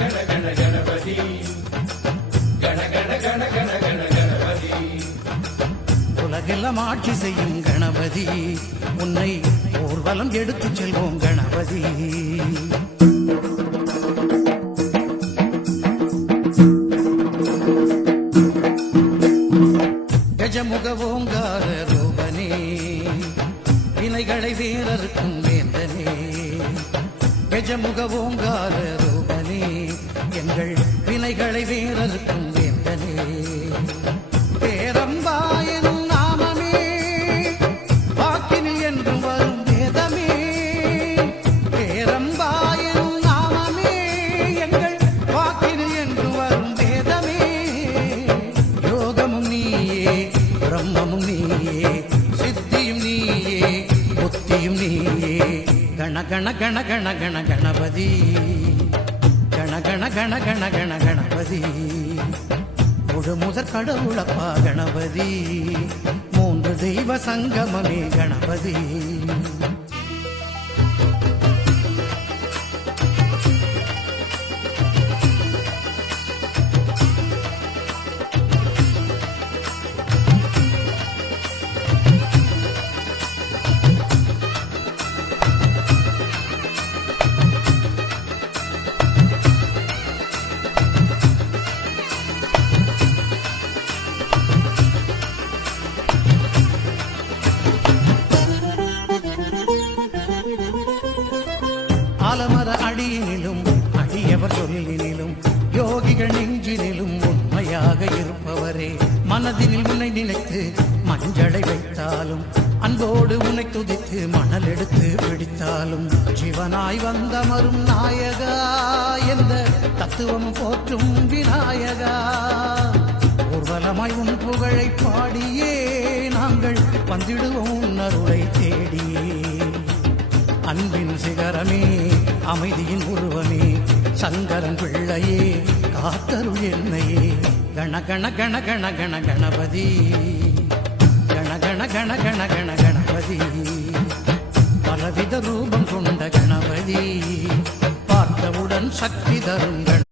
கண கண கணபதி கண கண கண கண கண கணபதி. உலகெல்லாம் ஆட்சி செய்யும் கணபதி, உன்னை ஊர்வலம் எடுத்துச் செல்வோம் கணபதி. கஜமுக ஓங்கார ரூபனே, வினைகளை வீரருக்கும் வேந்தனே. கஜமுக ஓங்கார ரூபனே, எங்கள் வினைகளை வீரருக்கும் வேந்தனே. பேரம்பாயனும் நாமமே வாக்கினில் என்று வரும் வேதமே. பேரம்பாயனும் நாமமே எங்கள் வாக்கினில் என்று வரும் வேதமே. யோகமும் நீயே, பிரம்மமும் நீயே, சித்தியும் நீயே, புத்தியும் நீயே. கண கண கண கண கண கணபதி கண கண கண கண கண கணபதி. முழு முதற் கடவுளப்பா கணபதி, மூன்று தெய்வ சங்கமமே கணபதி. ஆலமர அடியினிலும் அடியவர் சொல்லினிலும் யோகிகள் நெஞ்சினிலும் உண்மையாக இருப்பவரே. மனதினில் உன்னை நினைத்து மஞ்சளை வைத்தாலும், அன்போடு உன்னை துதித்து மணல் எடுத்து பிடித்தாலும், சிவனாய் வந்தமரும் நாயகா, எந்த தத்துவம் போற்றும் விநாயகா. ஊர்வலமாய் உன் புகழை பாடியே நாங்கள் வந்திடுவோம் அருளை தேடியே. அன்பின் சிகரமே, அமைதியின் உருவமே, சங்கரன் பிள்ளையே, காத்தருள் என்னையே. கண கண கண கண கண கணபதி கண கண கண கண கண கணபதி. பலவித ரூபம் கொண்ட கணபதி, பார்த்தவுடன் சக்தி தரும்